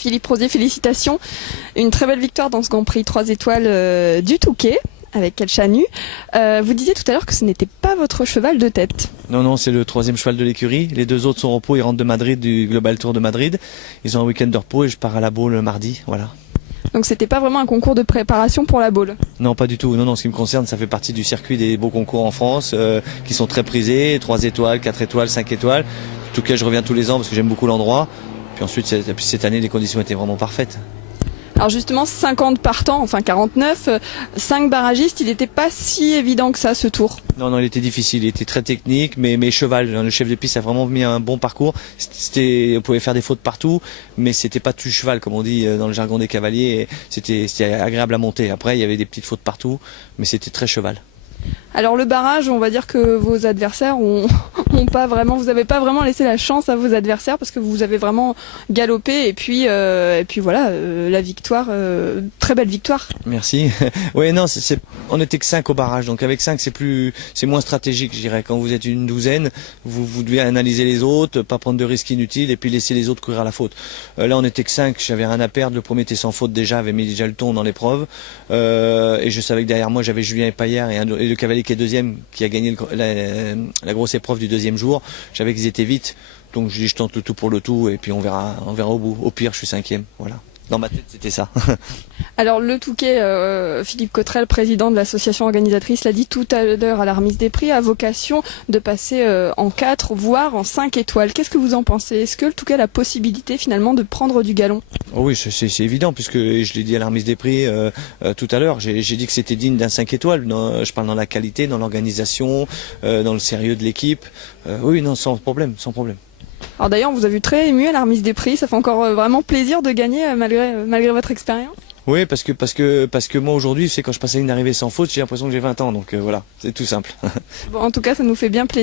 Philippe Rosier, félicitations. Une très belle victoire dans ce Grand Prix 3 étoiles du Touquet avec El Chanu. Vous disiez tout à l'heure que ce n'était pas votre cheval de tête. Non, non, c'est le troisième cheval de l'écurie. Les deux autres sont au repos, ils rentrent de Madrid, du Global Tour de Madrid. Ils ont un week-end de repos et je pars à la Baule le mardi, voilà. Donc c'était pas vraiment un concours de préparation pour la Baule? Non, pas du tout. Non, non, ce qui me concerne, ça fait partie du circuit des beaux concours en France, qui sont très prisés, 3 étoiles, 4 étoiles, 5 étoiles. En tout cas, je reviens tous les ans parce que j'aime beaucoup l'endroit. Puis ensuite, cette année, les conditions étaient vraiment parfaites. Alors justement, 50 partants, enfin 49, 5 barragistes, il n'était pas si évident que ça, ce tour. Non, non, il était difficile, il était très technique, mais cheval, le chef de piste a vraiment mis un bon parcours. On pouvait faire des fautes partout, mais c'était pas tu cheval, comme on dit dans le jargon des cavaliers. C'était agréable à monter. Après, il y avait des petites fautes partout, mais c'était très cheval. Alors le barrage, on va dire que vos adversaires ont pas vraiment, vous n'avez pas vraiment laissé la chance à vos adversaires parce que vous avez vraiment galopé et puis voilà, la victoire, très belle victoire. Merci. Oui, non, on n'était que 5 au barrage, donc avec 5 c'est moins stratégique, je dirais. Quand vous êtes une douzaine, vous devez analyser les autres, pas prendre de risques inutiles et puis laisser les autres courir à la faute. Là, on n'était que 5, j'avais rien à perdre. Le premier était sans faute déjà, avait mis déjà le ton dans l'épreuve et je savais que derrière moi j'avais Julien Epaillère et le cavalier qui est deuxième, qui a gagné la grosse épreuve du deuxième jour. Je savais qu'ils étaient vite, donc je dis je tente le tout pour le tout et puis on verra au bout. Au pire, je suis 5e, voilà. Dans ma tête, c'était ça. Alors le Touquet, Philippe Cottrell, président de l'association organisatrice, l'a dit tout à l'heure à la remise des prix, a vocation de passer en 4, voire en 5 étoiles. Qu'est-ce que vous en pensez? Est-ce que le Touquet a la possibilité finalement de prendre du galon? Oh oui, c'est évident, puisque je l'ai dit à la remise des prix tout à l'heure. J'ai dit que c'était digne d'un 5 étoiles. Je parle dans la qualité, dans l'organisation, dans le sérieux de l'équipe. Oui, non, sans problème, sans problème. Alors d'ailleurs, on vous a vu très ému à la remise des prix. Ça fait encore vraiment plaisir de gagner malgré votre expérience. Oui, parce que moi aujourd'hui, c'est quand je passe à une arrivée sans faute, j'ai l'impression que j'ai 20 ans. Donc voilà, c'est tout simple. Bon, en tout cas, ça nous fait bien plaisir.